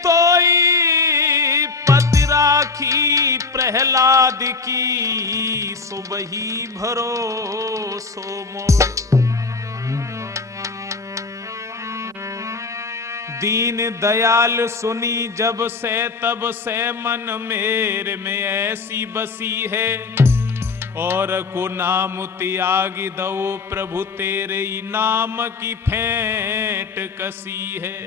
तोई पति राखी प्रहलाद की, सो वही भरोसो मोर। दीन दयाल सुनी जब से, तब से मन मेरे में ऐसी बसी है, और को नाम त्याग दो प्रभु तेरे ही नाम की फेंट कसी है।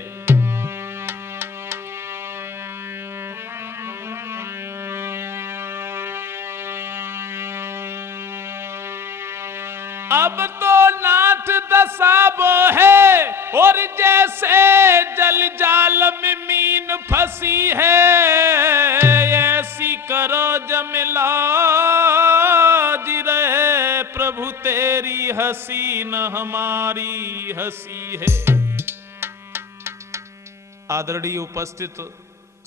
अब तो नाथ दशा वो है, और जैसे जल जाल में मीन फंसी है, ऐसी करो जमिला जी रहे प्रभु तेरी हंसी न हमारी हंसी है। आदरणीय उपस्थित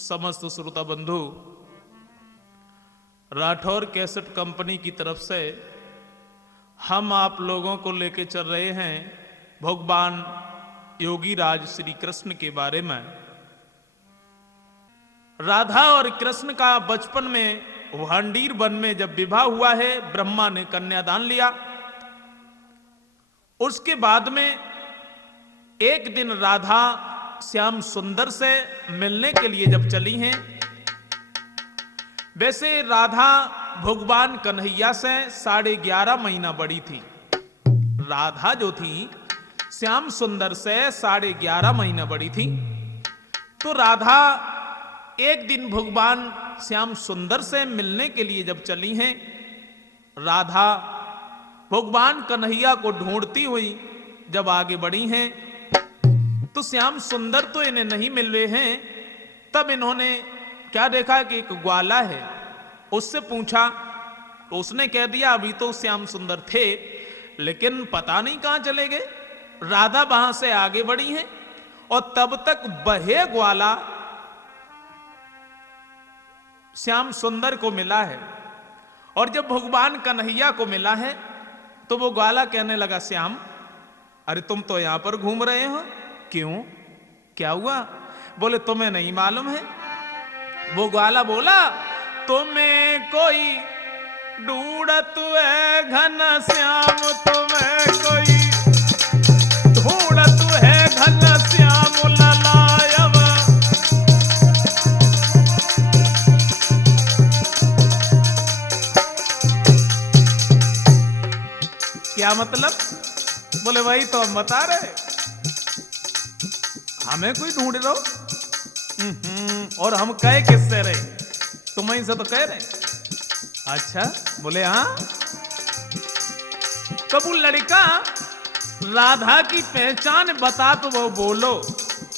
समस्त श्रोता बंधु, राठौर कैसेट कंपनी की तरफ से हम आप लोगों को लेके चल रहे हैं भगवान योगी राज श्री कृष्ण के बारे में। राधा और कृष्ण का बचपन में भांडीर वन में जब विवाह हुआ है, ब्रह्मा ने कन्यादान लिया। उसके बाद में एक दिन राधा श्याम सुंदर से मिलने के लिए जब चली हैं, वैसे राधा भगवान कन्हैया से 11.5 महीना बड़ी थी। राधा जो थी श्याम सुंदर से 11.5 महीना बड़ी थी। तो राधा एक दिन भगवान श्याम सुंदर से मिलने के लिए जब चली हैं, राधा भगवान कन्हैया को ढूंढती हुई जब आगे बढ़ी हैं, तो श्याम सुंदर तो इन्हें नहीं मिल रहे हैं। तब इन्होंने क्या देखा कि एक ग्वाला है, उससे पूछा तो उसने कह दिया अभी तो श्याम सुंदर थे, लेकिन पता नहीं कहां चले गए। राधा वहां से आगे बढ़ी हैं, और तब तक बहे ग्वाला श्याम सुंदर को मिला है। और जब भगवान कन्हैया को मिला है, तो वो ग्वाला कहने लगा, श्याम अरे तुम तो यहां पर घूम रहे हो, क्यों, क्या हुआ? बोले तुम्हें नहीं मालूम है। वो ग्वाला बोला, तुम्हें कोई ढूंढत है घन श्याम, तुम्हें कोई ढूंढत है घन श्याम ललायब। क्या मतलब? बोले वही तो हम बता रहे, हमें कोई ढूंढ रहे हो। और हम कहे किससे रहे? तुम्हें से तो कह रहे। अच्छा, बोले हाँ। कब वो लड़का राधा की पहचान बता तो वो बोलो,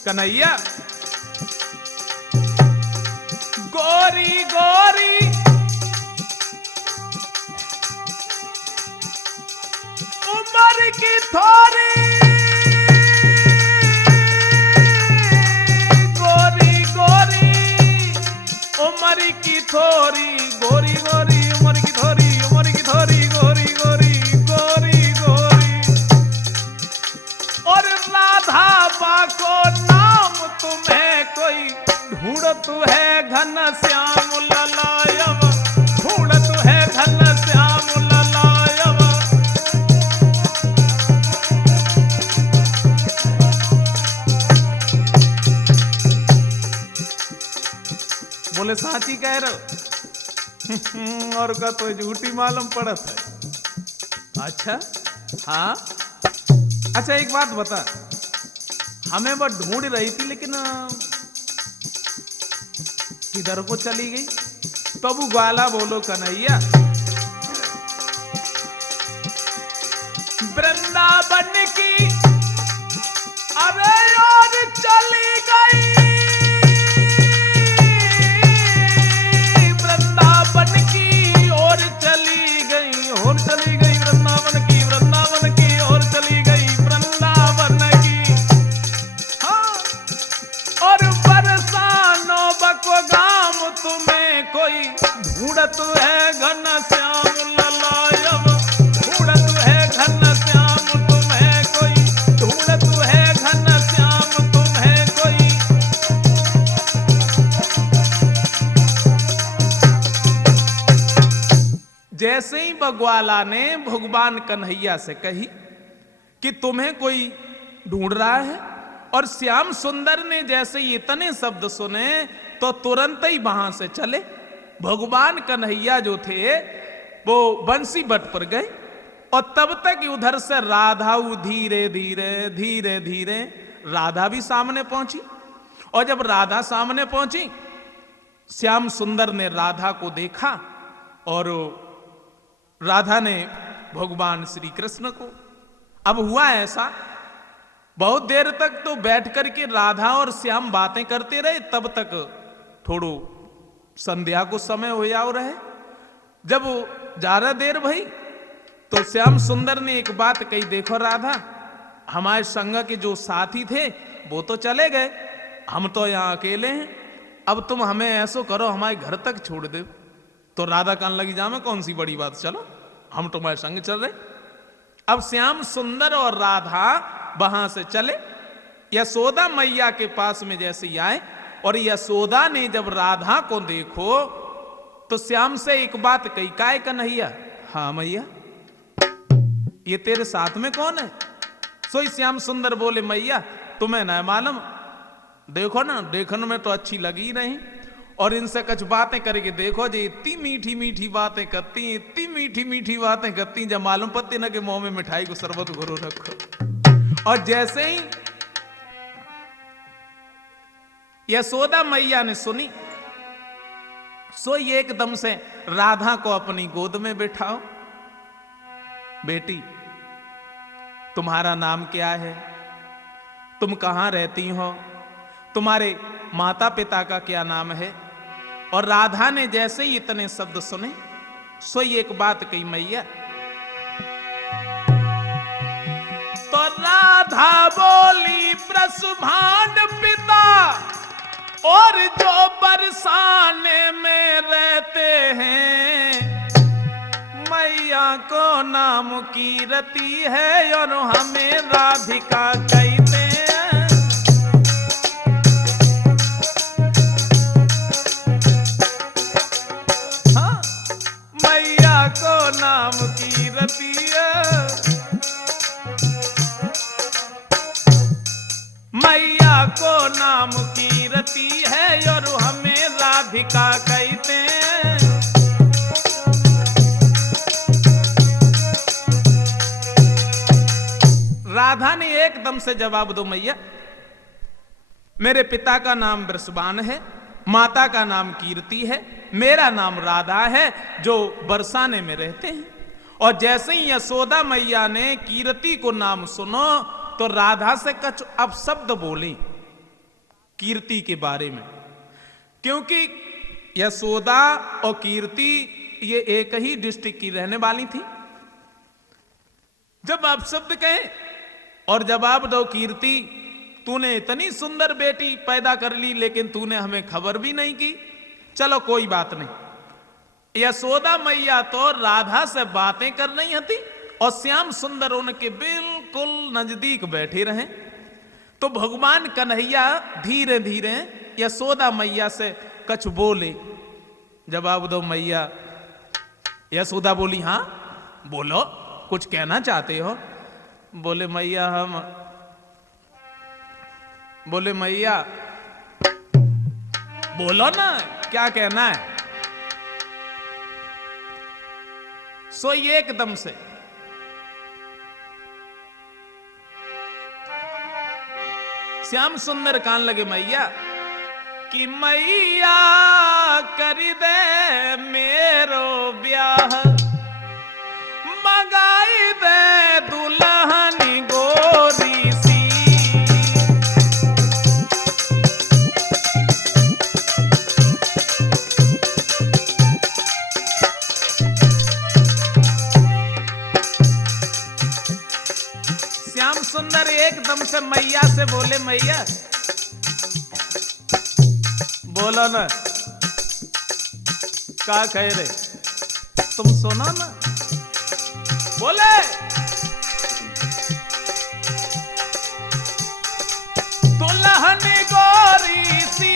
कन्हैया गोरी गोरी उम्र की थोड़ी, गोरी गोरी उम्र की थोड़ी, गोरी गोरी उम्र की थोड़ी, उम्र की थोड़ी, गोरी गोरी गोरी गोरी। और राधा बा को नाम तुम्हें कोई ढूंढत है घन श्याम ललायब, ढूंढत है घन श्याम ललायब। बोले साची कह रहे हो? और का तो झूठी मालूम पड़त है। अच्छा हाँ, अच्छा एक बात बता, हमें वो ढूंढ रही थी लेकिन किधर को चली गई? तब वो ग्वाला बोलो, कन्हैया वृंदावन की अरे और चली गई, वृंदावन की और चली गई, और चली गई वृंदावन की, वृंदावन की और चली गई वृंदावन की। हाँ, और बरसानो बको गाम तुम्हें कोई ढूंढत है घन श्याम ललायब, ढूंढत है घन श्याम तुम्हें कोई, ढूंढत है घन श्याम तुम्हें कोई। जैसे ही बग्वाला ने भगवान कन्हैया से कही कि तुम्हें कोई ढूंढ रहा है, और श्याम सुंदर ने जैसे ही इतने शब्द सुने तो तुरंत ही वहां से चले। भगवान कन्हैया जो थे वो बंसी बट पर गए, और तब तक उधर से राधा धीरे धीरे धीरे धीरे राधा भी सामने पहुंची। और जब राधा सामने पहुंची, श्याम सुंदर ने राधा को देखा और राधा ने भगवान श्री कृष्ण को। अब हुआ ऐसा, बहुत देर तक तो बैठ करके राधा और श्याम बातें करते रहे, तब तक थोड़ो संध्या को समय हो जाओ रहे। जब ज्यादा देर भई तो श्याम सुंदर ने एक बात कही, देखो राधा, हमारे संग के जो साथी थे वो तो चले गए, हम तो यहाँ अकेले हैं, अब तुम हमें ऐसो करो हमारे घर तक छोड़ दो। तो राधा कहने लगी, जा में कौन सी बड़ी बात, चलो हम तुम्हारे संग चल रहे। अब श्याम सुंदर और राधा वहां से चले, यशोदा मैया के पास में जैसे ही आए, और यशोदा ने जब राधा को देखो तो श्याम से एक बात कही, काय कन्हैया, हाँ मैया ये तेरे साथ में कौन है? सोई श्याम सुंदर बोले, मैया तुम्हें न मालूम, देखो ना, देखने में तो अच्छी लगी नहीं, और इनसे कुछ बातें करके देखो जी, इतनी मीठी मीठी बातें करती, इतनी मीठी मीठी बातें करती, जब मालूम पत्ती ना कि मुंह में मिठाई को शरबत घोरो रखो। और जैसे ही यशोदा मैया ने सुनी, सो ये एकदम से राधा को अपनी गोद में बैठाओ, बेटी तुम्हारा नाम क्या है, तुम कहां रहती हो, तुम्हारे माता पिता का क्या नाम है? और राधा ने जैसे ही इतने शब्द सुने, सो ये एक बात कही, मैया। तो राधा बोली, प्रसुभान पिता और जो बरसाने में रहते हैं, मैया को नाम कीरती है और हमें राधिका कहते हैं। हाँ, मैया को नाम कीरती है, मैया को नाम कीरती है और हमें राधिका कहते हैं। राधा ने एकदम से जवाब दो, मैया मेरे पिता का नाम वृषभान है, माता का नाम कीर्ति है, मेरा नाम राधा है, जो बरसाने में रहते हैं। और जैसे ही यशोदा मैया ने कीर्ति को नाम सुनो तो राधा से कुछ अपशब्द बोली कीर्ति के बारे में, क्योंकि यशोदा और कीर्ति ये एक ही डिस्ट्रिक्ट की रहने वाली थी। जब अपशब्द कहे और जवाब दो, कीर्ति तूने इतनी सुंदर बेटी पैदा कर ली लेकिन तूने हमें खबर भी नहीं की, चलो कोई बात नहीं। यशोदा मैया तो राधा से बातें कर रही थी और श्याम सुंदर उनके बिल्कुल नजदीक बैठे रहे। तो भगवान कन्हैया धीरे धीरे यशोदा मैया से कुछ बोले, जवाब दो मैया। यशोदा बोली, हाँ बोलो, कुछ कहना चाहते हो? बोले मैया हम, बोले मैया बोलो ना, क्या कहना है? सो ये एकदम से श्याम सुंदर कान लगे, मैया कि मैया कर दे मेरो ब्याह, मगाई दे दुल्हनी गोरी सी। श्याम सुंदर एकदम से मैया से बोले, मैया बोलो ना, क्या कह रहे, तुम सुनो ना। बोले दुल्हन गोरी सी,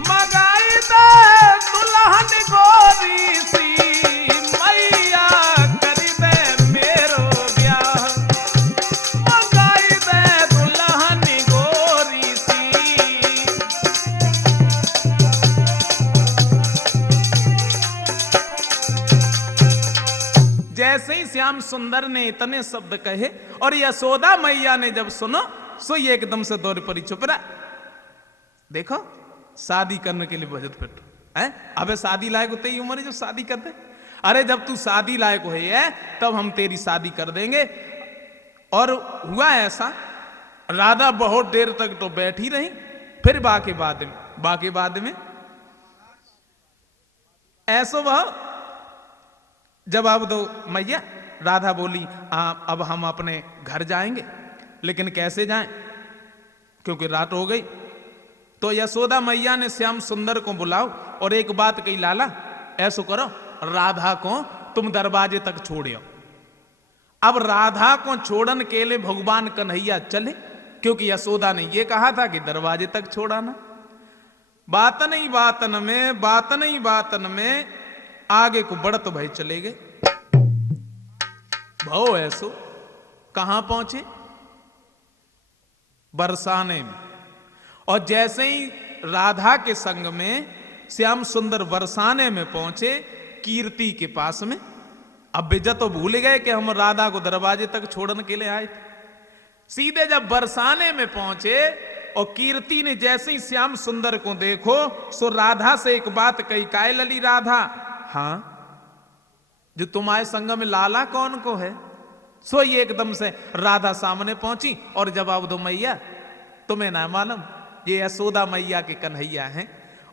मगाई दे दुल्हन गोरी श्याम सुंदर ने इतने शब्द कहे और यशोदा मैया ने जब सुनो सो ये एकदम से दौड़ पड़ी, चुप रहा। देखो शादी करने के लिए बजट फिट है, अबे शादी लायक होते ही उम्र जो शादी कर दे। अरे जब तू शादी लायक हुई है तब हम तेरी शादी कर देंगे। और हुआ ऐसा, राधा बहुत देर तक तो बैठी रही, फिर बाकी बाद में ऐसो वह जवाब दो मैया। राधा बोली अब हम अपने घर जाएंगे, लेकिन कैसे जाएं क्योंकि रात हो गई। तो यशोदा मैया ने श्याम सुंदर को बुलाओ और एक बात कही, लाला ऐसो करो राधा को तुम दरवाजे तक छोड़ियो। अब राधा को छोड़न के लिए भगवान कन्हैया चले, क्योंकि यशोदा ने यह कहा था कि दरवाजे तक छोड़ाना। बात नहीं बातन में आगे को बढ़त भाई चले गए। भो ऐसो कहां पहुंचे, बरसाने में। और जैसे ही राधा के संग में श्याम सुंदर बरसाने में पहुंचे, कीर्ति के पास में। अब बेजा तो भूल गए कि हम राधा को दरवाजे तक छोड़ने के लिए आए थे। सीधे जब बरसाने में पहुंचे और कीर्ति ने जैसे ही श्याम सुंदर को देखो सो राधा से एक बात कही, काय लली राधा, हाँ जो तुम्हारे संग में लाला कौन को है। सो ये एकदम से राधा सामने पहुंची और जवाब दो मैया तुम्हें ना मालूम ये यशोदा मैया के कन्हैया हैं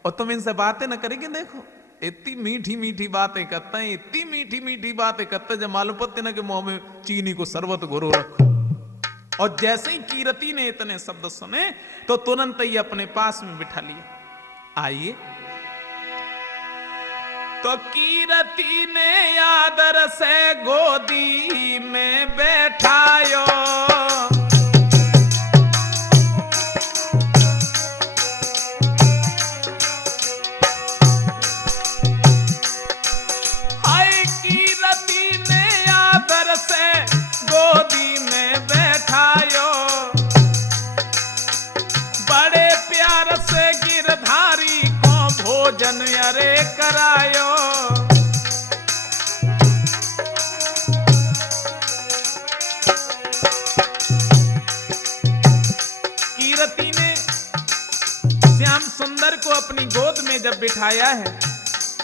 और तुम इनसे बातें न करेंगे। देखो इतनी मीठी मीठी बातें करते हैं, इतनी मीठी मीठी बातें करते हैं जब मालूम पड़ते ना कि मुंह में चीनी को शरबत घोरो रखो। और जैसे ही कीर्ति ने इतने शब्द सुने तो तुरंत ही अपने पास में बिठा लिया। आइए तो कीर्ति ने आदर से गोदी में बैठायो, हाय कीर्ति ने आदर से गोदी में बैठायो, बड़े प्यार से गिरधारी को भोजन अरे करायो। कीर्ति ने श्याम सुंदर को अपनी गोद में जब बिठाया है,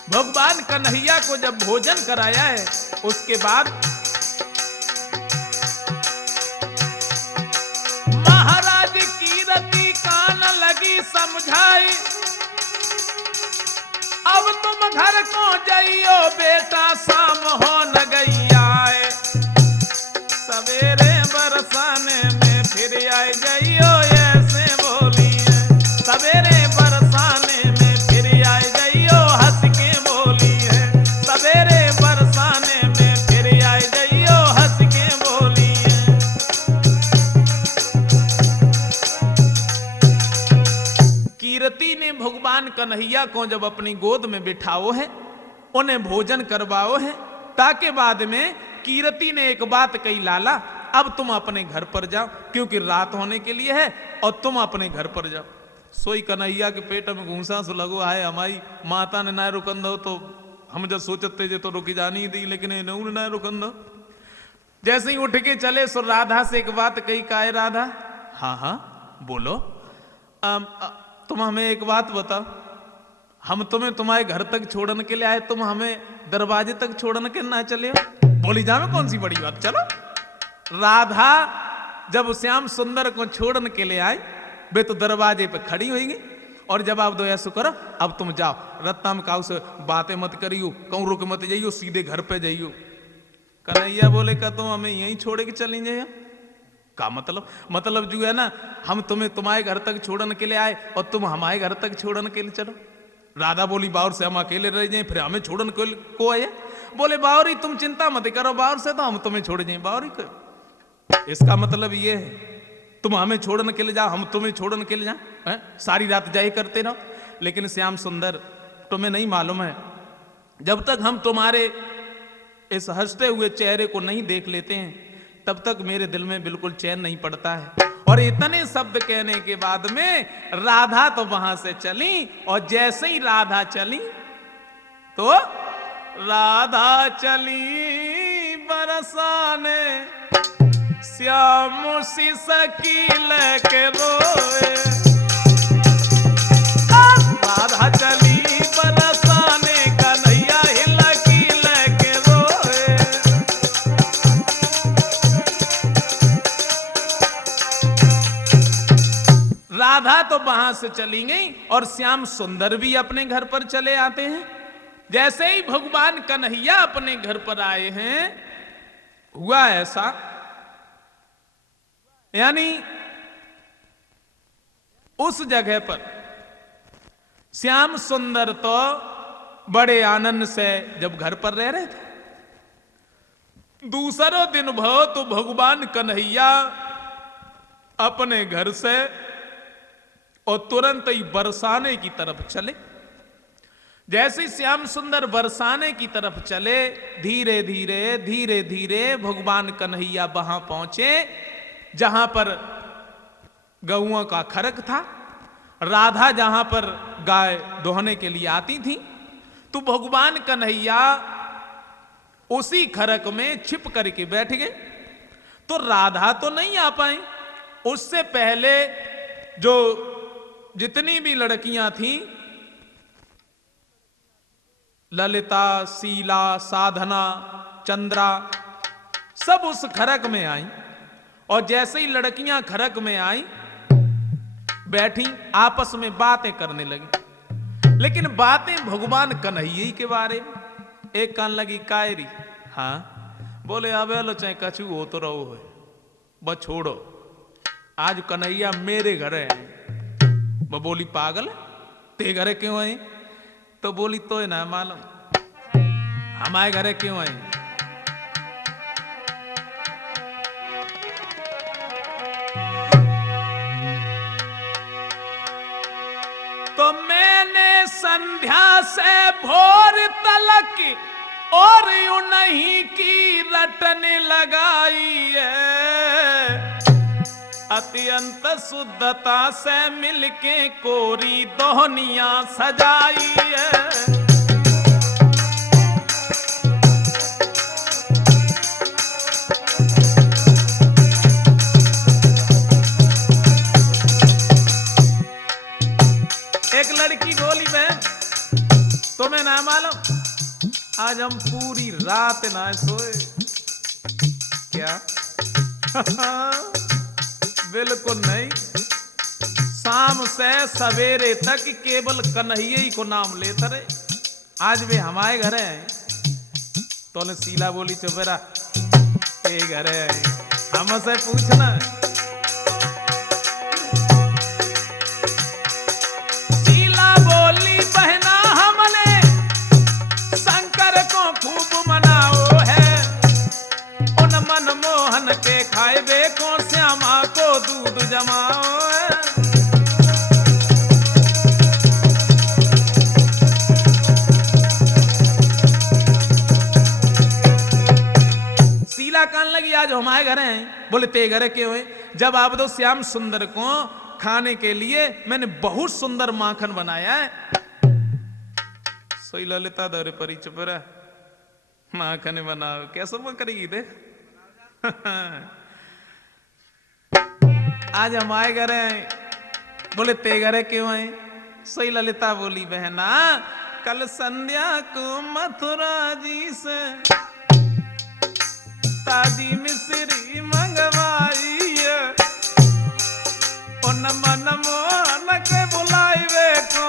भगवान कन्हैया को जब भोजन कराया है, उसके बाद महाराज कीर्ति कान लगी समझाई, अब तुम घर को जाइयो बेटा शाम हो न गई आए, सवेरे बरसाने में फिर आए जाइयो ऐसे बोली है, सवेरे बरसाने में फिर आए जाइयो हंस के बोली है, सवेरे बरसाने में फिर आए जाइयो हंस के बोली है। कीर्ति ने भगवान कन्हैया को जब अपनी गोद में बिठाओ है, उन्हें भोजन करवाओ है, ताकि बाद में कीर्ति ने एक बात कही, लाला अब तुम अपने घर पर जाओ क्योंकि रात होने के लिए है और तुम अपने घर पर जाओ। सोई कन्हैया के पेट में घूसा सो लगो है, हमारी माता ने ना रुकन दो तो हम जब सोचते जे तो रुकी जानी दी, लेकिन नून ना रुकन दो। जैसे ही उठ के चले सो राधा से एक बात कही, काहे राधा, हाँ हाँ बोलो, तुम हमें एक बात बताओ, हम तुम्हें तुम्हारे घर तक छोड़ने के लिए आए, तुम हमें दरवाजे तक छोड़ने के ना चले हो। बोली जावे कौन सी बड़ी बात, चलो। राधा जब श्याम सुंदर को छोड़ने के लिए आए, वे तो दरवाजे पे खड़ी होगी और जवाब दो ऐसा करो अब तुम जाओ, रत्ता में काऊ से बातें मत करियो, कहूं रुक मत जाइयो, सीधे घर पे जाइयो। कन्हैया बोले का तुम हमें यहीं छोड़े के चली जाइए, का मतलब जो है ना, हम तुम्हें तुम्हारे घर तक छोड़ने के लिए आए और तुम हमारे घर तक छोड़ने के लिए चलो। राधा बोली बावर से हम अकेले रह जाए, फिर हमें छोड़ने को आए। बोले बावरी तुम चिंता मत करो, बावर से तो हम तुम्हें छोड़ जाए। बावरी को इसका मतलब ये है तुम हमें छोड़ने के लिए जाओ, हम तुम्हें छोड़ने के लिए जाए, सारी रात जाए करते रहो। लेकिन श्याम सुंदर तुम्हें नहीं मालूम है, जब तक हम तुम्हारे इस हंसते हुए चेहरे को नहीं देख लेते हैं तब तक मेरे दिल में बिल्कुल चैन नहीं पड़ता है। और इतने शब्द कहने के बाद में राधा तो वहां से चली, और जैसे ही राधा चली तो राधा चली बर बरसाने, श्याम सी सकील के रोए। राधा चली बरसाने, कन्हैया हिलकील के रोए। राधा तो वहां से चली गई और श्याम सुंदर भी अपने घर पर चले आते हैं। जैसे ही भगवान कन्हैया अपने घर पर आए हैं, हुआ ऐसा, यानी उस जगह पर श्याम सुंदर तो बड़े आनंद से जब घर पर रह रहे थे, दूसरा दिन भो तो भगवान कन्हैया अपने घर से और तुरंत ही बरसाने की तरफ चले। जैसे श्याम सुंदर बरसाने की तरफ चले, धीरे धीरे धीरे धीरे भगवान कन्हैया वहां पहुंचे जहां पर गौओं का खरक था। राधा जहां पर गाय दोहने के लिए आती थी, तो भगवान कन्हैया उसी खरक में छिप करके बैठ गए। तो राधा तो नहीं आ पाई। उससे पहले जो जितनी भी लड़कियां थीं, ललिता, शीला, साधना, चंद्रा, सब उस खरक में आई। और जैसे ही लड़कियां खरक में आई, बैठी, आपस में बातें करने लगी, लेकिन बातें भगवान कन्हैया के बारे में। एक कान लगी कायरी, हाँ बोले अबे लो चाहे कछु हो तो रहो है, बस छोड़ो, आज कन्हैया मेरे घर है। वो बोली पागल ते घरे क्यों आई? तो बोली तो है ना मालूम, हमारे घरे क्यों आई? तो मैंने संध्या से भोर तलक और यूं नहीं की रटने लगाई है, अत्यंत शुद्धता से मिलके कोरी दोहनिया सजाई है। एक लड़की बोली बहन, तुम्हें ना मालूम आज हम पूरी रात ना सोए। क्या? बिल्कुल नहीं, शाम से सवेरे तक केवल कन्हैया ही को नाम लेते रहे। आज वे हमारे घर हैं। तो ने शीला बोली चुपेरा ये घर है, हमसे पूछना। शीला बोली बहना हमने शंकर को खूब मनाओ है, उन मनमोहन के खाए को श्यामा को दूध जमाओ है। शीला कान लगी आज हमारे घर हैं। बोले ते घरे क्यों है? जब आप दो श्याम सुंदर को खाने के लिए मैंने बहुत सुंदर माखन बनाया है। सोई ललिता दौरे परी चुपरा माखन बनाओ, कैसे वो करेगी दे? आज हमारे घर हैं। बोले ते घरे क्यों है? सोई ललिता बोली बहना कल संध्या को मथुरा जी से ताजी मिश्री मंगवाई है, उन मनमोहन के बुलाइवे को,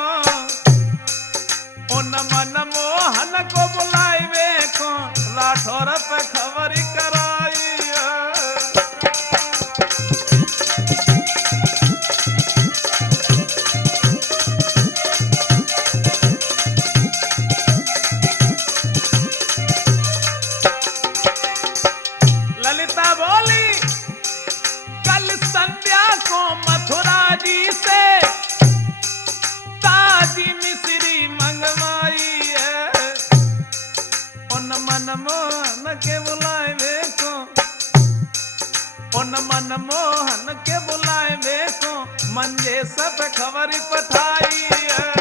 उन मनमोहन को बुलाइवे को राठौर पे खबर कराई है। ललिता बोली कल संध्या को मथुरा जी से ताजी मिश्री मंगवाई है, उन मनमोहन के बुलाए को, उन मनमोहन के बुलाए को मंजे सब खबर पठाई है।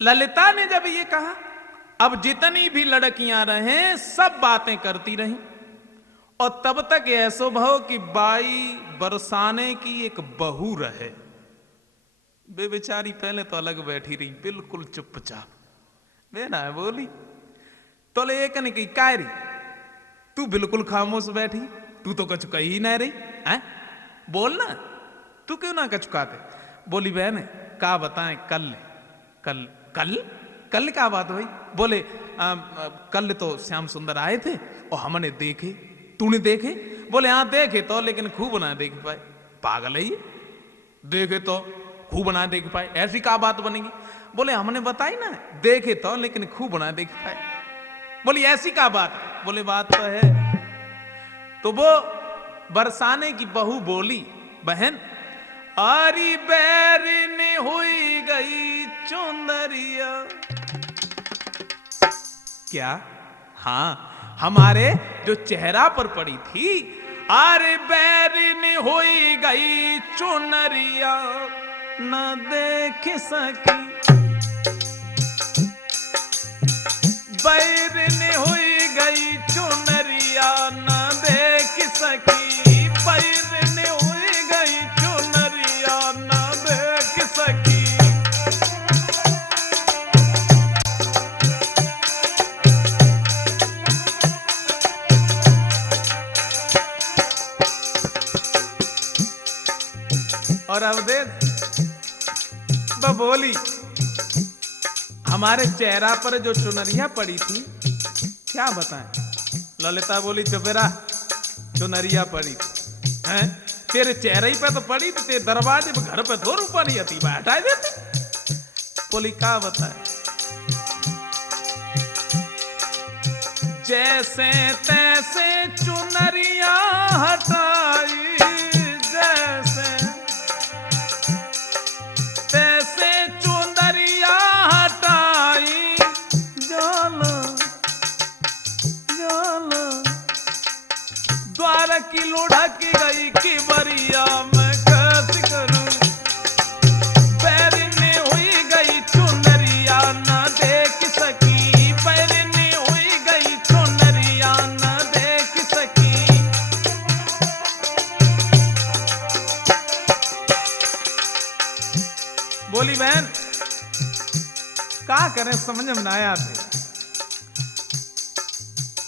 ललिता ने जब ये कहा, अब जितनी भी लड़कियां रहे सब बातें करती रहीं, और तब तक ऐसो भव कि बाई बरसाने की एक बहू रहे। बेचारी पहले तो अलग बैठी रही, बिल्कुल चुपचाप। वे ना बोली तो ले एक ने कही, काय रही तू बिल्कुल खामोश बैठी, तू तो कुछ कही ही नहीं रही है, बोल ना, तू क्यों ना कुछ कहते। बोली बहन का बताएं, कल कल कल कल क्या बात हुई। बोले कल तो श्याम सुंदर आए थे और हमने देखे। तूने देखे? बोले हाँ देखे तो, लेकिन खूब ना देख पाए। पागल है ये, देखे तो खूब ना देख पाए, ऐसी क्या बात बनेगी। बोले हमने बताई ना, देखे तो लेकिन खूब ना देख पाए। बोली ऐसी क्या बात। बोले बात तो है। तो वो बरसाने की बहू बोली, बहन आरी बैरनी हुई गई चुंदरिया। क्या? हाँ, हमारे जो चेहरा पर पड़ी थी, आरे बैरनी हुई गई चुनरिया न देख सकी। बैरनी हुई गई चुनरिया न देख सकी। बैरनी हुई गई चुनरिया न देख सकी। और अब देख बोली, हमारे चेहरा पर जो चुनरिया पड़ी थी, क्या बताएं। ललिता बोली चुपेरा, चुनरिया पड़ी थी हैं, तेरे चेहरे ही पे तो पड़ी थी, तेरे दरवाजे पे घर पे 2 रुपया नहीं आती, हटा देते। बोली क्या बताएं। जैसे तैसे चुनरिया हटाई, जैसे तैसे चुनरिया हटाई। जाला जाला द्वार की लुढ़क गई कि बरिया मैं कैसे करूं। बैरनी हुई गई चुनरिया न देख सकी। बैरनी हुई गई चुनरिया न देख सकी। बोली बहन क्या करें, समझ में ना आया थे।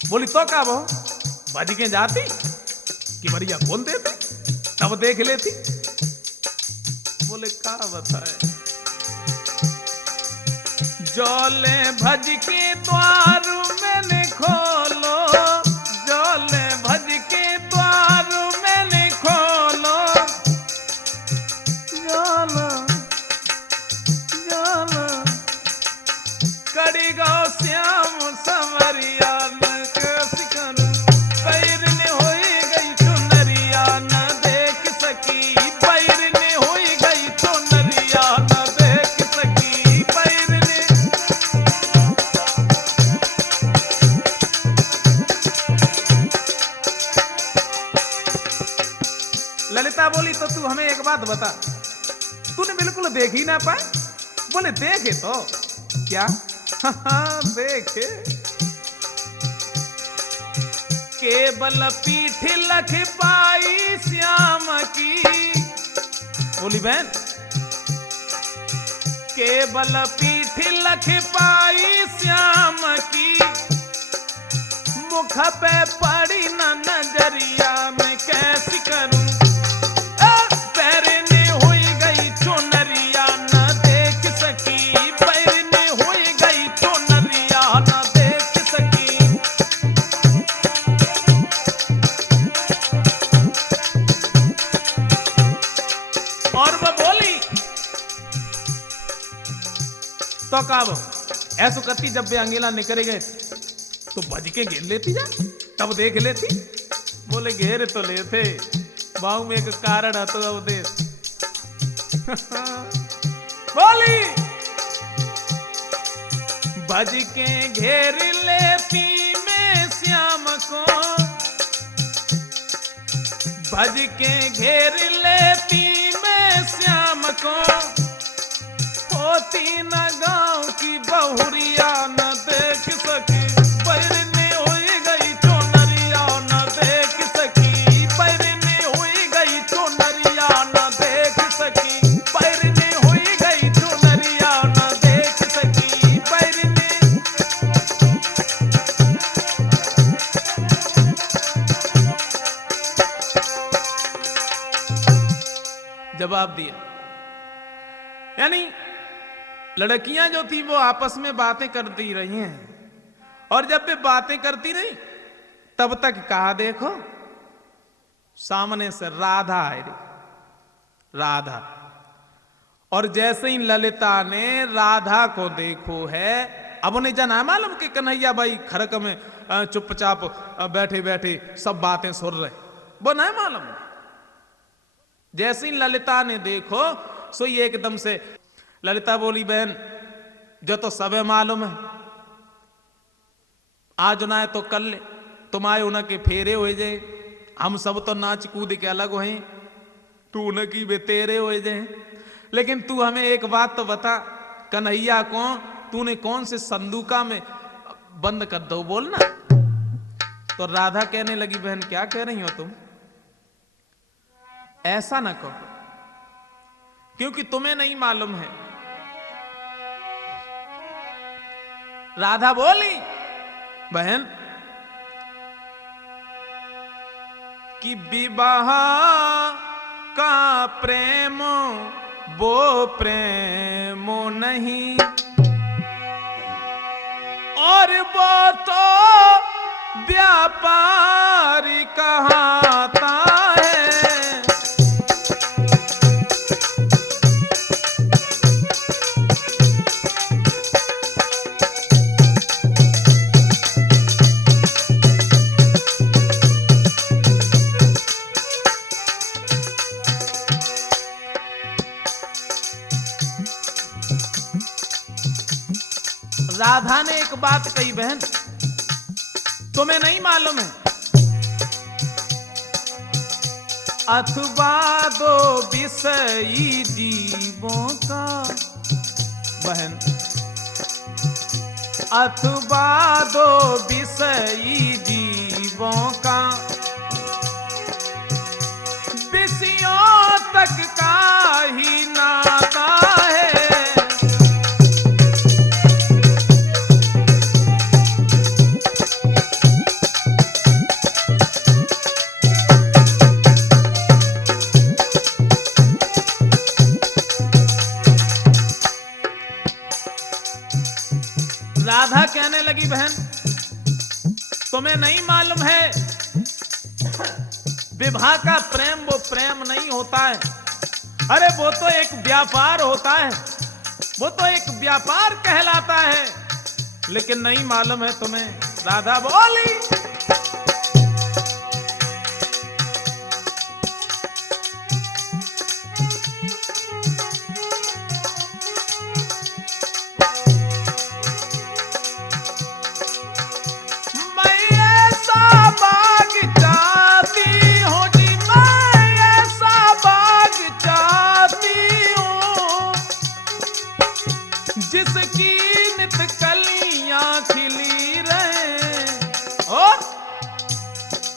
बोली तो क्या वो बाजी के जाती कि बढ़िया खोल देते, तब देख लेती। बोले क्या बताए। जोले भज के द्वार मैंने खोलो, जोले भज के द्वार मैंने खोलो। जाला जाला कड़ी गौ श्याम समरिया न कैसी करूं। बैरनी हुई गई चुनरिया न देख सकी। बैरनी हुई गई चुनरिया न देख सकी। बैरनी। ललिता बोली तो तू हमें एक बात बता, तूने बिल्कुल देख ही ना पाए। बोले देखे तो क्या। हाँ देखे। केवल पीठ लख पाई श्याम की। बोली बहन केवल पीठ लख पाई श्याम की। मुख पे पड़ी न नजरिया मैं कैसी करूं। बैरनी हुई गई चुनरिया न देख सकी। बैरनी हुई गई चुनरिया न देख सकी। और वह बोली तो काब ऐसो करती, जब वे अंगेला निकले गए तो भज के घेर लेती जा, तब देख लेती। बोले घेर तो लेते, बाहू में एक कारण है तो देश। बोली भज के घेर लेती मैं श्याम को। भज के घेर लेती मैं श्याम को। होती न गांव की बहुरिया न देख सकी, बैरनी हुई गई चुनरिया न देख सकी, बैरनी हुई गई चुनरिया न देख सकी, बैरनी हुई गई चुनरिया न देख सकी, बैरनी। जवाब दिया, यानी लड़कियां जो थी वो आपस में बातें करती रही हैं, और जब वे बातें करती रही तब तक कहा देखो सामने से राधा आई रही, राधा। और जैसे ही ललिता ने राधा को देखो है, अब उन्हें जाना मालूम कि कन्हैया भाई खरक में चुपचाप बैठे बैठे सब बातें सुन रहे, वो नहीं मालूम। जैसे ही ललिता ने देखो सो ये एकदम से ललिता बोली, बहन जो तो सब मालूम है, आज ना है तो कल ले, तुम आए उन्हें के फेरे हो जाए, हम सब तो नाच कूद के अलग हुए, तू उन्हें की बे तेरे हो जाए। लेकिन तू हमें एक बात तो बता, कन्हैया को तूने कौन से संदूका में बंद कर दो, बोलना। तो राधा कहने लगी, बहन क्या कह रही हो तुम, ऐसा ना कहो, क्योंकि तुम्हें नहीं मालूम है। राधा बोली, बहन कि विवाह का प्रेम वो प्रेम नहीं, और वो तो व्यापारी कहता है। राधा ने एक बात कही, बहन तुम्हें नहीं मालूम है, अथवा दो विषयी जीवों का, बहन अथवा दो विषयी जीवों का, विषयों तक का ही नाता है। राधा कहने लगी, बहन तुम्हें नहीं मालूम है, विवाह का प्रेम वो प्रेम नहीं होता है, अरे वो तो एक व्यापार होता है, वो तो एक व्यापार कहलाता है। लेकिन नहीं मालूम है तुम्हें, राधा बोली।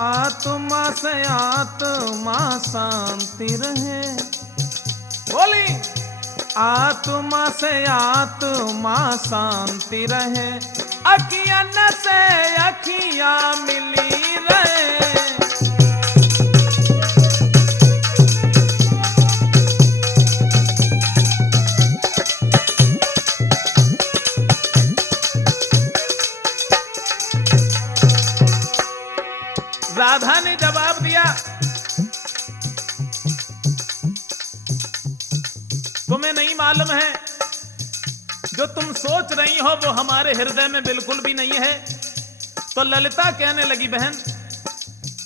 आत्मा से आत्मा शांति रहे, बोली आत्मा से आत्मा शांति रहे, अखियन से अखियां मिली रहे। राधा ने जवाब दिया, तुम्हें नहीं मालूम है, जो तुम सोच रही हो वो हमारे हृदय में बिल्कुल भी नहीं है। तो ललिता कहने लगी, बहन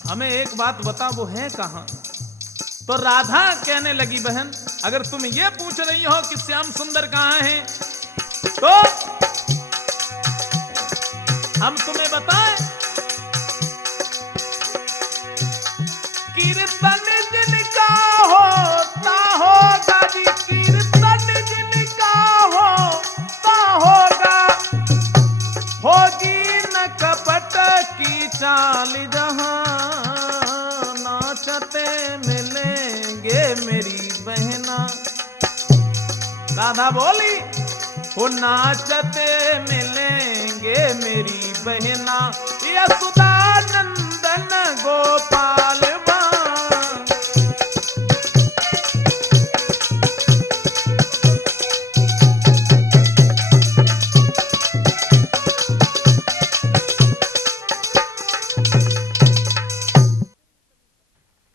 हमें एक बात बता, वो है कहां? तो राधा कहने लगी, बहन अगर तुम ये पूछ रही हो कि श्याम सुंदर कहां है, तो हम तुम्हें बताएं, कीर्तन जिनका होता होगा जी, कीर्तन जिनका होता होगा, राधा बोली, वो नाचते मिलेंगे मेरी बहना यशोदा नंदन गोपाल बां।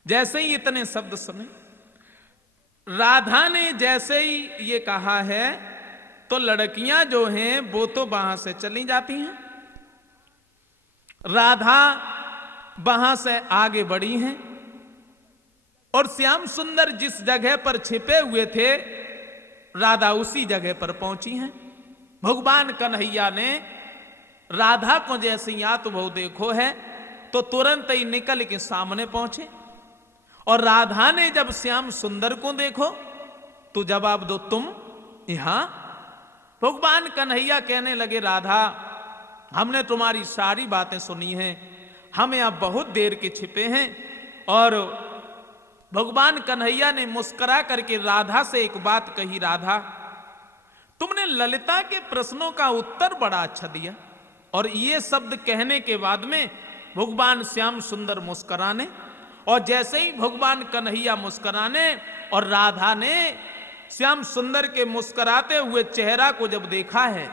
जैसे ही इतने शब्द सुने, राधा ने जैसे ही ये कहा है तो लड़कियां जो हैं वो तो वहां से चली जाती हैं। राधा वहां से आगे बढ़ी हैं और श्याम सुंदर जिस जगह पर छिपे हुए थे राधा उसी जगह पर पहुंची हैं। भगवान कन्हैया ने राधा को जैसे ही आत्मभाव देखो है तो तुरंत ही निकल के सामने पहुंचे और राधा ने जब श्याम सुंदर को देखो तो जवाब दो तुम यहां। भगवान कन्हैया कहने लगे, राधा हमने तुम्हारी सारी बातें सुनी हैं, हम यहां बहुत देर के छिपे हैं। और भगवान कन्हैया ने मुस्कुरा करके राधा से एक बात कही, राधा तुमने ललिता के प्रश्नों का उत्तर बड़ा अच्छा दिया। और ये शब्द कहने के बाद में भगवान श्याम सुंदर मुस्कुराने, और जैसे ही भगवान कन्हैया मुस्कुराने और राधा ने श्याम सुंदर के मुस्कुराते हुए चेहरा को जब देखा है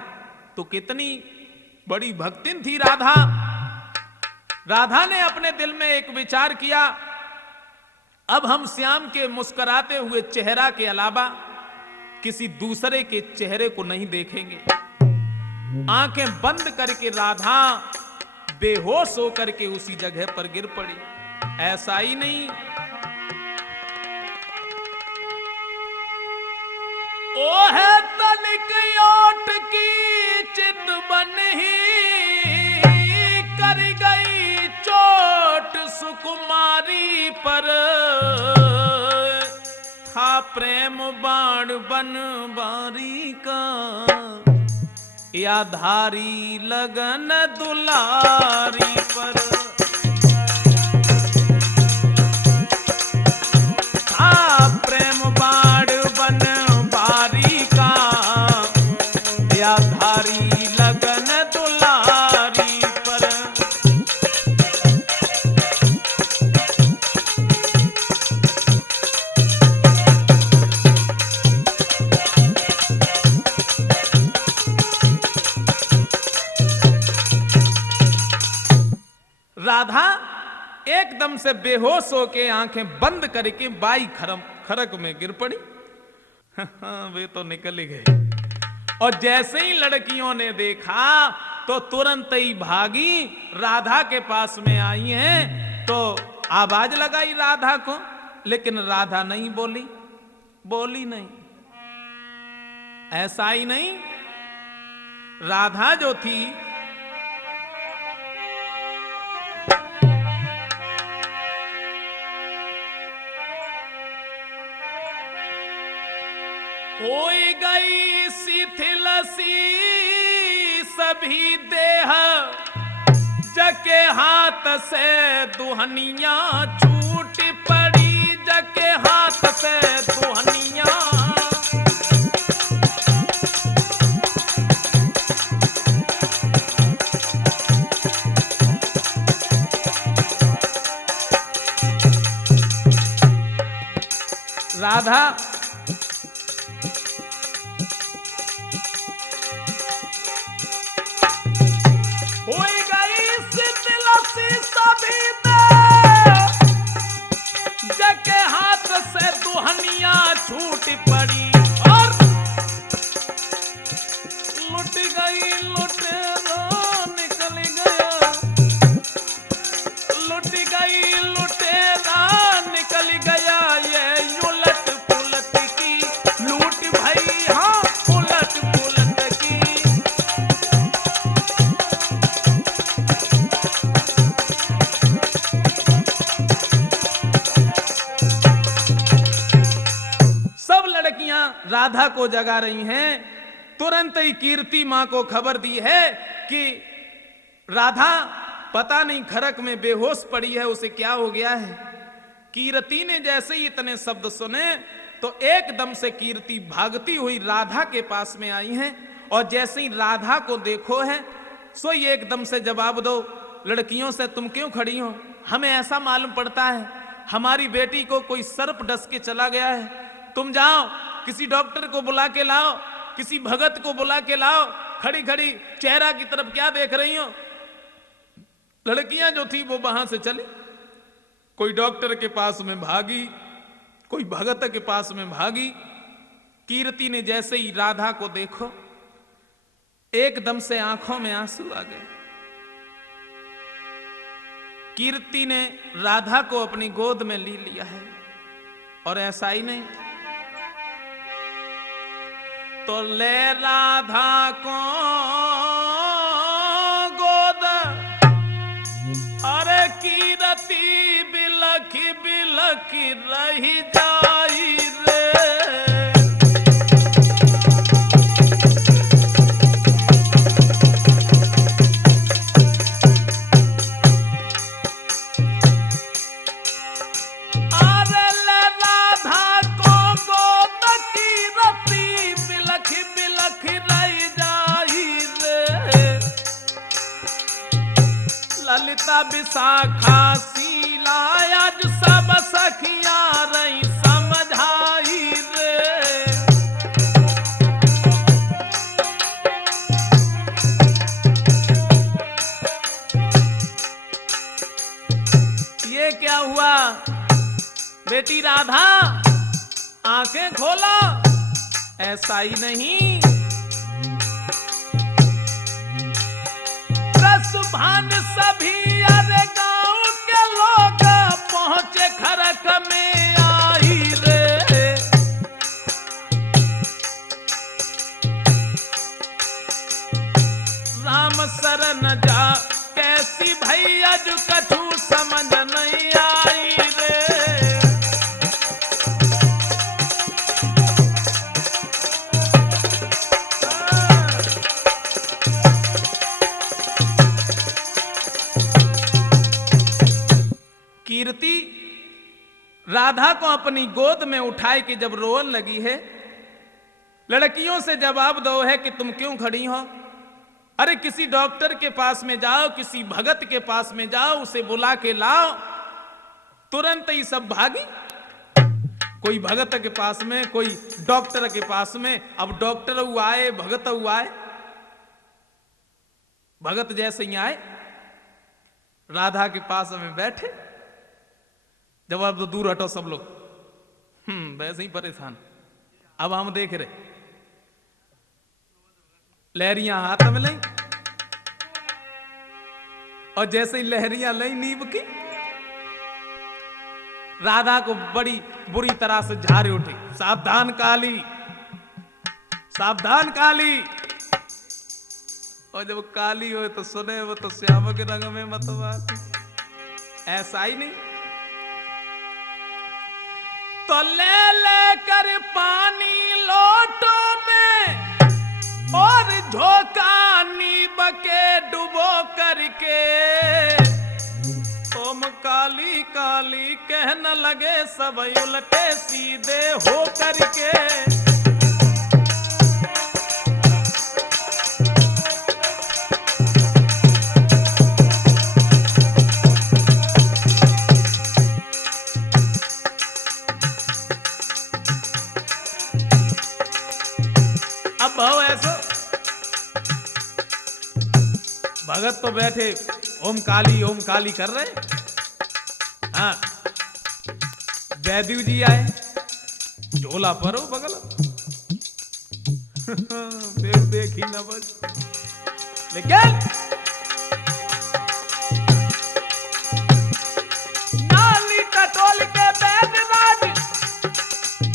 तो कितनी बड़ी भक्तिन थी राधा। राधा ने अपने दिल में एक विचार किया, अब हम श्याम के मुस्कुराते हुए चेहरा के अलावा किसी दूसरे के चेहरे को नहीं देखेंगे। आंखें बंद करके राधा बेहोश होकर के उसी जगह पर गिर पड़ी। ऐसा ही नहीं, ओ है तनिक ओट की चित बनही कर गई चोट सुकुमारी पर, था प्रेम बाण बन बारी का या धारी लगन दुलारी पर। प्रेम बाण बन बारी का या धारी लगन दुलारी पर। राधा एकदम से बेहोश होके आंखें बंद करके बाई खरक में गिर पड़ी। वे तो निकल ही गए। और जैसे ही लड़कियों ने देखा तो तुरंत ही भागी राधा के पास में आई हैं, तो आवाज लगाई राधा को, लेकिन राधा नहीं बोली नहीं। ऐसा ही नहीं, राधा जो थी होई गई शिथिल सी सभी देह, जके हाथ से दुहनिया छूट पड़ी, जके हाथ से दुहनिया। राधा जके हाथ से दुहनिया छूट पड़ी और लुट गई लुटेरा निकल गया, लुट गई लुटेरा निकल गया। ये उलट पुलट की लूट भई, हाँ उलट पुलट की। राधा को जगा रही हैं। तुरंत ही कीर्ति मां को खबर दी है कि राधा पता नहीं खरक में बेहोश पड़ी है, उसे क्या हो गया है। कीर्ति ने जैसे ही इतने शब्द सुने तो एकदम से कीर्ति भागती हुई राधा के पास में आई हैं, और जैसे ही राधा को देखो है सो ये एकदम से जवाब दो, लड़कियों से तुम क्यों खड़ी हो? हमें ऐसा मालूम पड़ता है हमारी बेटी को कोई सर्प डस के चला गया है, तुम जाओ किसी डॉक्टर को बुला के लाओ, किसी भगत को बुला के लाओ। खड़ी खड़ी चेहरा की तरफ क्या देख रही हो? लड़कियां जो थी वो वहां से चली, कोई डॉक्टर के पास में भागी, कोई भगत के पास में भागी। कीर्ति ने जैसे ही राधा को देखो एकदम से आंखों में आंसू आ गए। कीर्ति ने राधा को अपनी गोद में ले लिया है, और ऐसा ही नहीं तो ले राधा को गोद, अरे कीर्ति बिलखी बिलखी रही जाई रे। विशाखा शीला आज सब सखिया रही समझाई रे। ये क्या हुआ बेटी राधा, आंखें खोलो। ऐसा ही नहीं, भान सभी अरे गांव के लोग पहुंचे खरक में आई रे। राम शरण जा कैसी भैया जो कछु समझ नहीं आई रे। कीर्ति राधा को अपनी गोद में उठाए कि जब रोने लगी है, लड़कियों से जवाब दो है कि तुम क्यों खड़ी हो? अरे किसी डॉक्टर के पास में जाओ, किसी भगत के पास में जाओ, उसे बुला के लाओ। तुरंत ही सब भागी, कोई भगत के पास में, कोई डॉक्टर के पास में। अब डॉक्टर हुआ आए, भगत हुआ आए। भगत जैसे ही आए राधा के पास में बैठे, जवाब तो दूर हटो सब लोग, वैसे ही परेशान। अब हम देख रहे लहरियां हाथ में लाई, और जैसे ही लहरियां लाई नींब की, राधा को बड़ी बुरी तरह से झारे उठे, सावधान काली, सावधान काली। और जब काली हो तो सुने वो तो श्याम के रंग में मतवासी। ऐसा ही नहीं तो ले लेकर पानी लोटों में और झोंका नींब के डुबो करके, ओम काली काली कहने लगे सब उल्टे सीधे हो करके। भाव ऐसा भगत तो बैठे ओम काली कर रहे। हाँ, वैद्यू जी आए, झोला परो बगल देखी न बस, लेकिन नाली टटोल के वैद्यराज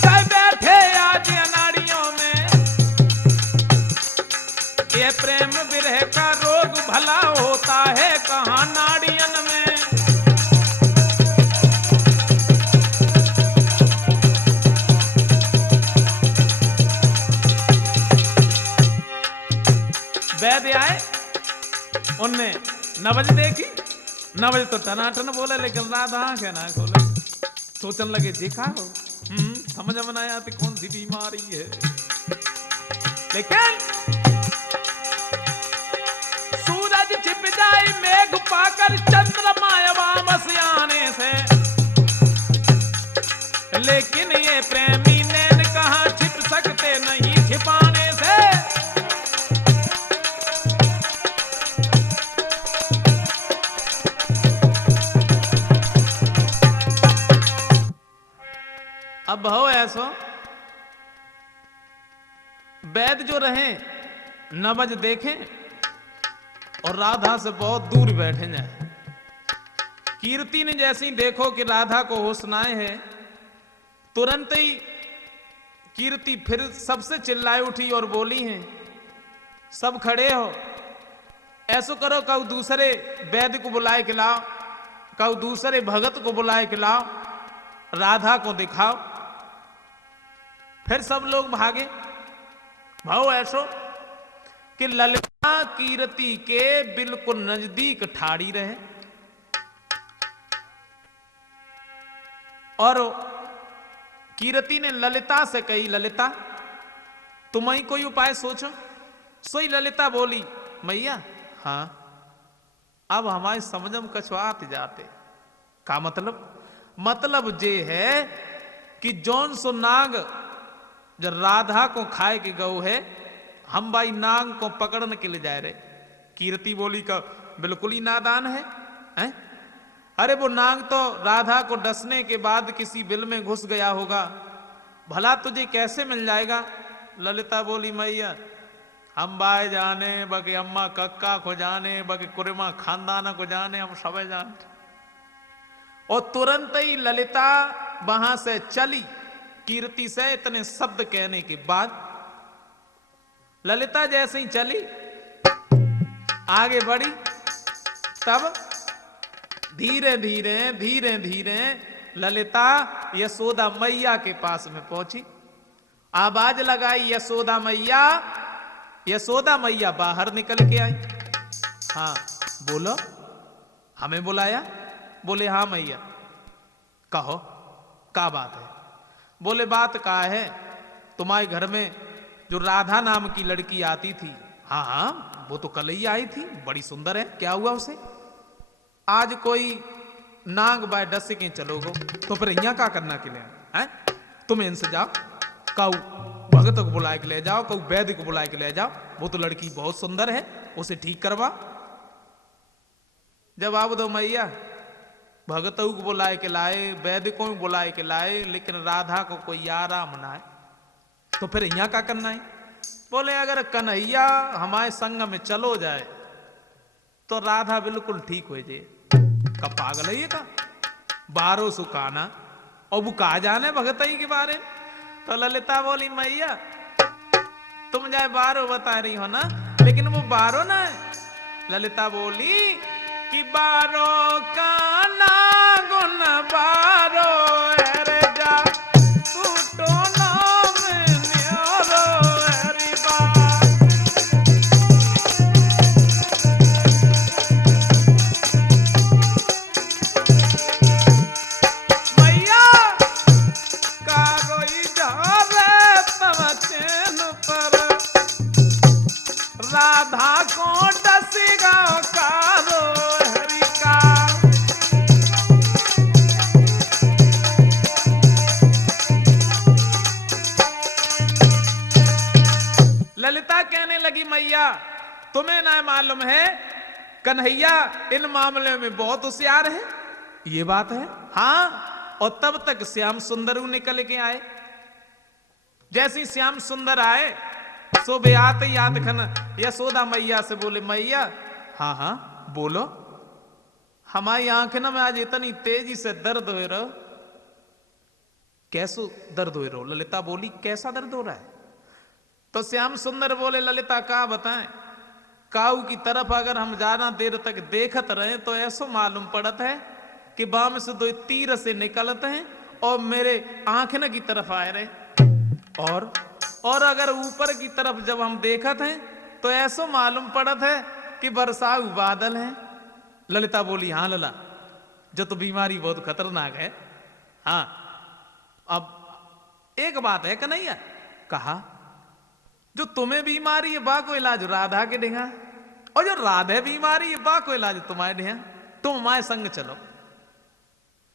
बैठे आज अनाड़ियों में। ये प्रेम विरह का रोग भला होता है कहाँ नाड़ियन में। वैद्य आए, उनने नवज देखी, नवज तो टनाटन बोले, लेकिन राधा आंखें ना खोले। सोचने लगे देखा हो समझ में नहीं आती कौन सी बीमारी है। लेकिन सूरज छिप जाए मेघ पाकर चंद्रमा वापस आने से, लेकिन ये प्रेमी नैन कहां छिप सकते नहीं छिपाने से। अब हो ऐसो वैद जो रहे नवज देखें और राधा से बहुत दूर बैठे जाए। कीर्ति ने जैसे ही देखो कि राधा को होश ना है, तुरंत ही कीर्ति फिर सबसे चिल्लाए उठी और बोली है, सब खड़े हो, ऐसो करो कऊ दूसरे वैद्य को बुलाए के लाओ, कऊ दूसरे भगत को बुलाए के लाओ, राधा को दिखाओ। फिर सब लोग भागे। भाव ऐसो कि ललिता कीर्ति के बिल्कुल नजदीक ठाड़ी रहे और कीर्ति ने ललिता से कही, ललिता तुम ही कोई उपाय सोचो। सोई ललिता बोली, मैया हाँ अब हमारे समझ में कछुआते जाते। का मतलब जे है कि जौन सो नाग जब राधा को खाए के गौ है, हम भाई नाग को पकड़ने के लिए जाए रहे। कीर्ति बोली का बिल्कुल ही नादान है? अरे वो नाग तो राधा को डसने के बाद किसी बिल में घुस गया होगा, भला तुझे कैसे मिल जाएगा। ललिता बोली, मैया हम बाय जाने बगे अम्मा कक्का को जाने बगे कुरमा खानदाना को जाने, हम सब जानते। और तुरंत ही ललिता वहां से चली। कीर्ति से इतने शब्द कहने के बाद ललिता जैसे ही चली आगे बढ़ी, तब धीरे धीरे धीरे धीरे ललिता यशोदा मैया के पास में पहुंची। आवाज लगाई, यशोदा मैया। यशोदा मैया बाहर निकल के आई। हाँ बोलो, हमें बुलाया? बोले हाँ मैया। कहो क्या बात है? बोले बात का है, तुम्हारे घर में जो राधा नाम की लड़की आती थी, हाँ हाँ वो तो कल ही आई थी, बड़ी सुंदर है, क्या हुआ उसे? आज कोई नाग बाय डस के चलोगो, तो फिर यहाँ क्या करना के लिए है? तुम इनसे जाओ, काऊ भगत को बुलाए के ले जाओ, काऊ वैद्य को बुलाए के ले जाओ, वो तो लड़की बहुत सुंदर है, उसे ठीक करवा। जवाब दो मैया, भगत को बुलाए के लाए, वैद्य को भी बुलाए के लाए, लेकिन राधा को कोई आराम ना है, तो फिर यहाँ क्या करना है? बोले अगर कन्हैया हमारे संग में चलो जाए तो राधा बिल्कुल ठीक हो जाए। का पागल है ये का? बारो सुखाना और वो कहा जाने भगतई के बारे में। तो ललिता बोली, मैया तुम जाए बारो बता रही हो ना, लेकिन वो बारो ना है। ललिता बोली कि बारो का ना गुन बारो अरे जा टूटो नाम न्यारो अरे बा। मैया का रोई जावे तब चैन पर, राधा को डसेगा कारो कहने लगी, मैया तुम्हें ना मालूम है कन्हैया इन मामले में बहुत होशियार है। ये बात है? हाँ। और तब तक श्याम सुंदर निकल के आए। जैसे ही श्याम सुंदर आए, सुबह आते याद खन यशोदा मैया से बोले, मैया हाँ हाँ बोलो, हमारी आंखें में आज इतनी तेजी से दर्द हो रहा। कैसो दर्द हो रहा? ललिता बोली, कैसा दर्द हो रहा है? तो श्याम सुंदर बोले, ललिता का बताएं, काऊ की तरफ अगर हम ज्यादा देर तक देखत रहे तो ऐसो मालूम पड़त है कि बाम से दो तीर से निकलते हैं और मेरे आंखन की तरफ आए रहे। और अगर ऊपर की तरफ जब हम देखत हैं तो ऐसो मालूम पड़त है कि बरसाऊ बादल हैं। ललिता बोली, हाँ लला, जो तो बीमारी बहुत खतरनाक है। हाँ अब एक बात है कन्हैया, कहा जो तुम्हें बीमारी है बा को इलाज राधा के ढेगा, और जो राधे बीमारी है बा को इलाज तुम्हारे ढेगा, तुम हमारे संग चलो।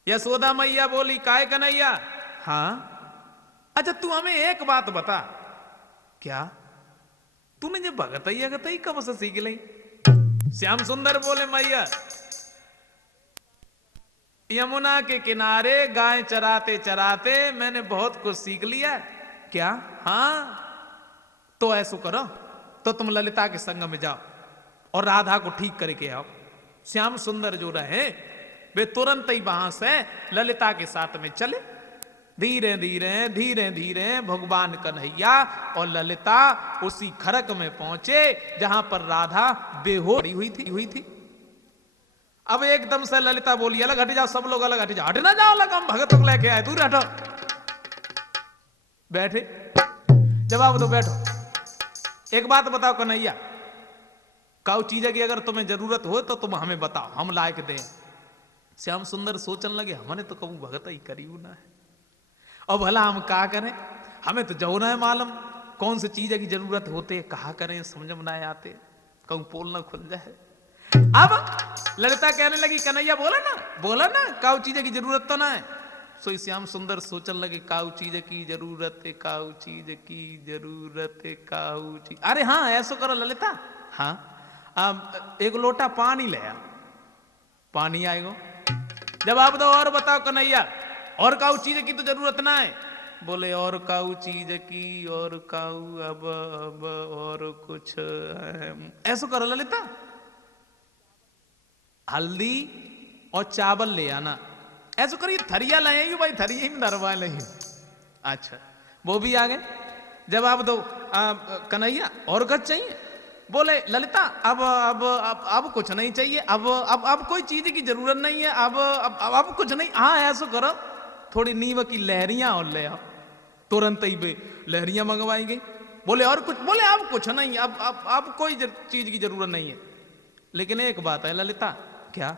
यशोदा मैया बोली काय कन्हैया, हाँ अच्छा तू हमें एक बात बता, क्या तूने जो भगतई अगतई कब से सीख ली? श्याम सुंदर बोले मैया यमुना के किनारे गाय चराते चराते मैंने बहुत कुछ सीख लिया। क्या? हाँ तो ऐसा करो, तो तुम ललिता के संग में जाओ और राधा को ठीक करके आओ। श्याम सुंदर जो रहे वे तुरंत ही वहां से ललिता के साथ में चले। धीरे धीरे धीरे धीरे भगवान कन्हैया और ललिता उसी खरक में पहुंचे जहां पर राधा बेहोश हुई थी। अब एकदम से ललिता बोली अलग हट जाओ, सब लोग अलग हट जाओ। हट ना जाओ, अलग हम भगत को लेके आए, दूर हटो। बैठे, जवाब दो, बैठो। एक बात बताओ कन्हैया, काउ चीज की अगर तुम्हें जरूरत हो तो तुम हमें बताओ, हम लायक दें। श्याम सुंदर सोचने लगे हमने तो कबू भगत ही करी ना है, और भला हम क्या करें, हमें तो जो ना है मालूम कौन सी चीज की जरूरत होते, कहा करें समझ में ना आते, कहूं पोल ना खुल जाए। अब ललिता कहने लगी कन्हैया बोला ना काउ चीज की जरूरत तो ना है। सो श्याम सुंदर सोचने लगे काउ चीज की जरूरत है, काउ चीज की जरूरत है, काउ चीज। अरे हाँ ऐसा करो ललिता, हाँ अब एक लोटा पानी ले आ, पानी आएगा। जवाब दो और बताओ कन्हैया, और काउ चीज की तो जरूरत ना है? बोले और काउ चीज की, और काउ अब और कुछ ऐसा करो ललिता, हल्दी और चावल ले आना। ऐसा करिए थरिया लाएंगे भाई, थरिया में दरवा लेंगे। अच्छा वो भी आ गए। जवाब दो कन्हैया और कुछ चाहिए? बोले ललिता अब कुछ नहीं चाहिए, अब कोई चीज की जरूरत नहीं है, अब कुछ नहीं। हाँ ऐसा करो थोड़ी नीम की लहरियां और ले आओ। तुरंत ही बे लहरियां मंगवाई गई। बोले और कुछ? बोले अब कुछ नहीं, अब कोई चीज की जरूरत नहीं है। लेकिन एक बात है ललिता, क्या?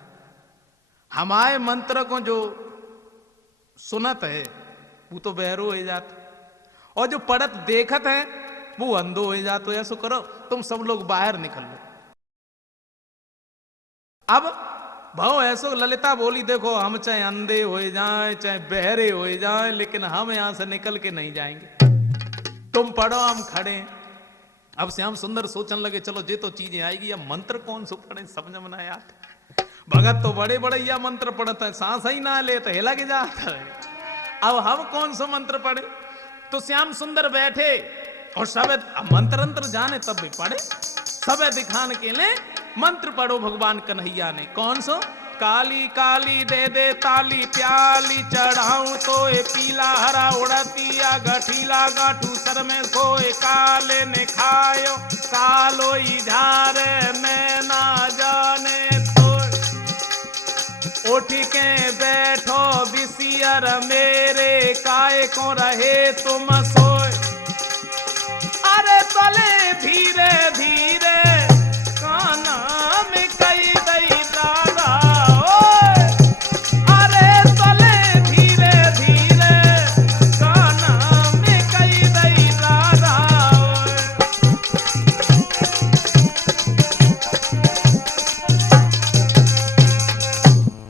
हमारे मंत्र को जो सुनत है वो तो बहरो हो जाता, और जो पढ़त देखत है वो अंधो हो जातो। ऐसा करो तुम सब लोग बाहर निकल लो। अब भाव ऐसो ललिता बोली देखो हम चाहे अंधे हो जाएं चाहे बहरे हो जाएं, लेकिन हम यहां से निकल के नहीं जाएंगे। तुम पढ़ो हम खड़े। अब श्याम सुंदर सोचने लगे चलो ये तो चीजें आएगी, अब मंत्र कौन सो पढ़े समझ में ना आता। भगत तो बड़े बड़े या मंत्र पढ़ता है, सांस ही ना ले तो हिला के जाता है। अब हम कौन सा मंत्र पढ़े? तो श्याम सुंदर बैठे और सब मंत्र अंतर जाने तब भी पढ़े। सब दिखाने के लिए मंत्र पढ़ो भगवान कन्हैया ने। कौन सो? काली काली दे दे ताली प्याली चढ़ाऊं तो ए पीला हरा उड़तिया गठीला गाठू सर में सोए काले ने खायो कालो इधारे में ना जाने तो उठ के बैठो बिसियर मेरे काय को रहे तुम सोए। अरे तले धीरे धीरे काना में कई दई दादा, अरे तले धीरे धीरे काना में कई दई दादा।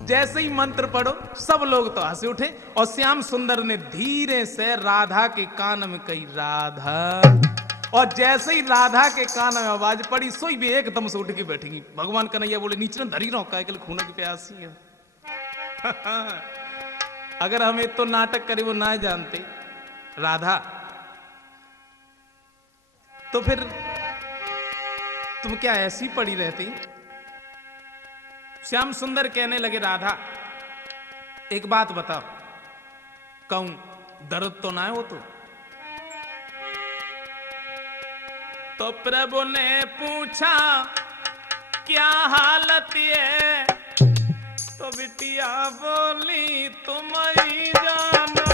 जैसे ही मंत्र पढ़ो सब लोग तो हंस उठे, और श्याम सुंदर ने धीरे से राधा के कान में कही राधा, और जैसे ही राधा के कान में आवाज पड़ी सोई भी एकदम से उठ के बैठेंगी। भगवान कन्हैया बोले नीचे न धरी रहो काय के खून की प्यासी है। अगर हम तो नाटक करे वो ना जानते राधा, तो फिर तुम क्या ऐसी पड़ी रहती? श्याम सुंदर कहने लगे राधा एक बात बताओ, कहूं दर्द तो ना हो? तो प्रभु ने पूछा क्या हालत है? तो बिटिया बोली तुम ही जानो।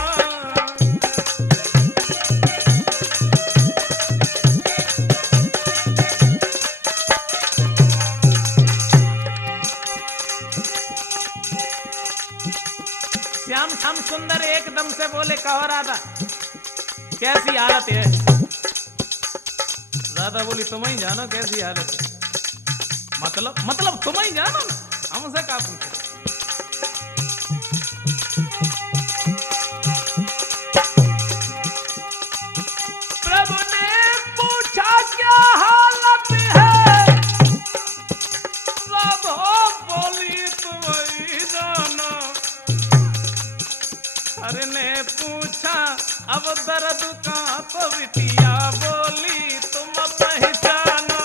श्याम सुंदर एकदम से बोले कहो राधा कैसी हालत है? राधा बोली तुम ही जानो कैसी हालत है। मतलब तुम ही जानो ना, हमसे क्या पूछे। प्रभु ने पूछा क्या हालत है, राधा बोली तुम ही जानो। हर ने पूछा अब दर्द का तो बिटिया बोली तुम पहचानो।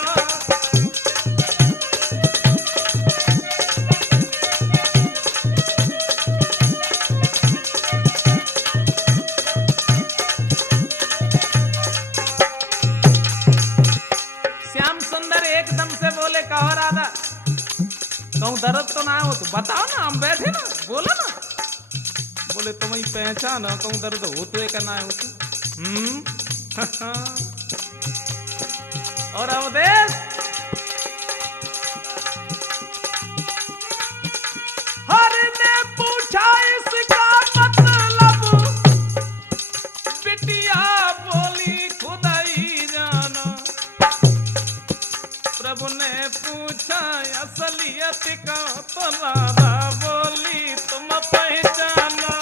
श्याम सुंदर एकदम से बोले कहो राधा, कहूं दर्द तो ना हो तो बताओ ना, हम बैठे ना, बोलो ना। बोले तुम ही पहचान, कहूं दर्द हो तो एक ना हो तो। और अवधेश हर ने पूछा इसका मतलब, बिटिया बोली खुदा ही जानो। प्रभु ने पूछा असलियत का तो राधा बोली तुम पहचानो।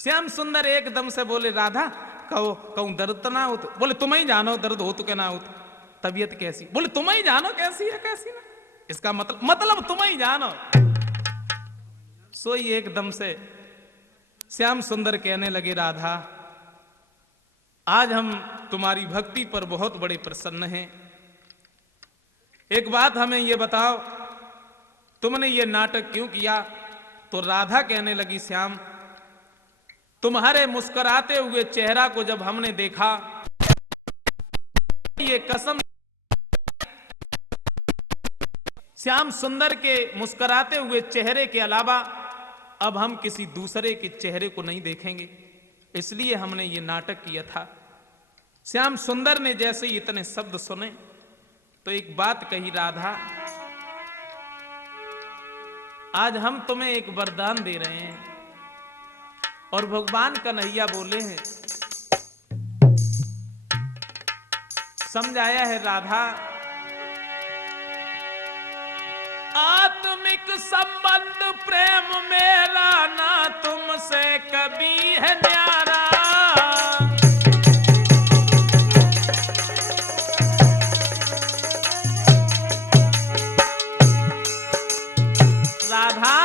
श्याम सुंदर एकदम से बोले राधा कहो, कहूं दर्द तो ना हो तो। बोले तुम ही जानो दर्द हो तो क्या ना हो तो। तबीयत कैसी? बोले तुम ही जानो कैसी है कैसी ना। इसका मतलब तुम ही जानो। सोई एकदम से श्याम सुंदर कहने लगे राधा आज हम तुम्हारी भक्ति पर बहुत बड़े प्रसन्न हैं। एक बात हमें यह बताओ, तुमने ये नाटक क्यों किया? तो राधा कहने लगी श्याम तुम्हारे मुस्कुराते हुए चेहरा को जब हमने देखा, ये कसम श्याम सुंदर के मुस्कुराते हुए चेहरे के अलावा अब हम किसी दूसरे के चेहरे को नहीं देखेंगे, इसलिए हमने ये नाटक किया था। श्याम सुंदर ने जैसे ही इतने शब्द सुने तो एक बात कही राधा आज हम तुम्हें एक वरदान दे रहे हैं। और भगवान कन्हैया बोले हैं, समझाया है राधा आत्मिक संबंध प्रेम मेरा ना तुमसे कभी है न्यारा। राधा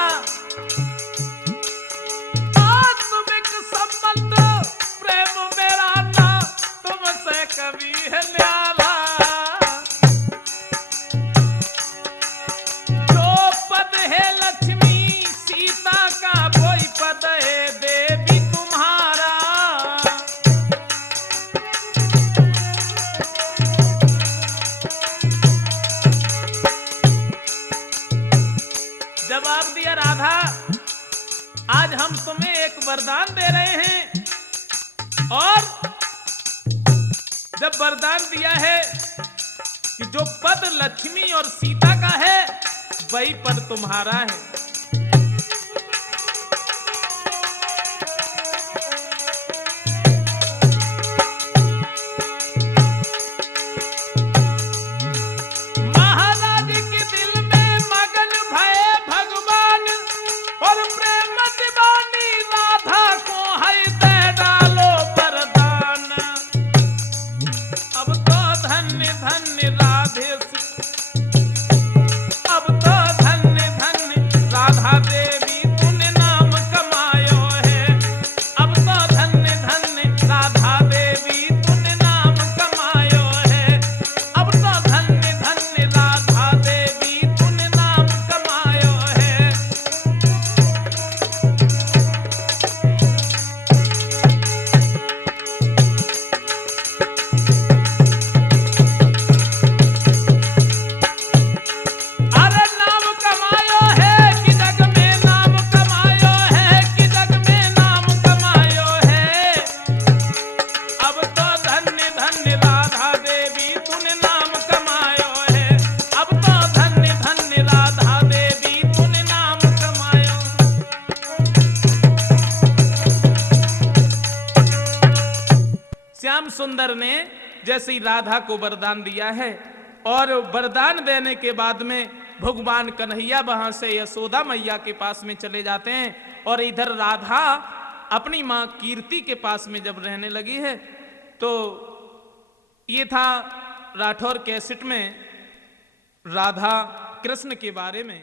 आत्मिक संबंध प्रेम मेरा ना तुमसे कभी है न्यारा। जवाब दिया राधा आज हम तुम्हें एक वरदान दे रहे हैं, और जब वरदान दिया है कि जो पद लक्ष्मी और सीता का है वही पद तुम्हारा है। सुंदर ने जैसे ही राधा को वरदान दिया है, और वरदान देने के बाद में भगवान कन्हैया वहां से यशोदा मैया के पास में चले जाते हैं, और इधर राधा अपनी मां कीर्ति के पास में जब रहने लगी है। तो ये था राठौर कैसेट में राधा कृष्ण के बारे में।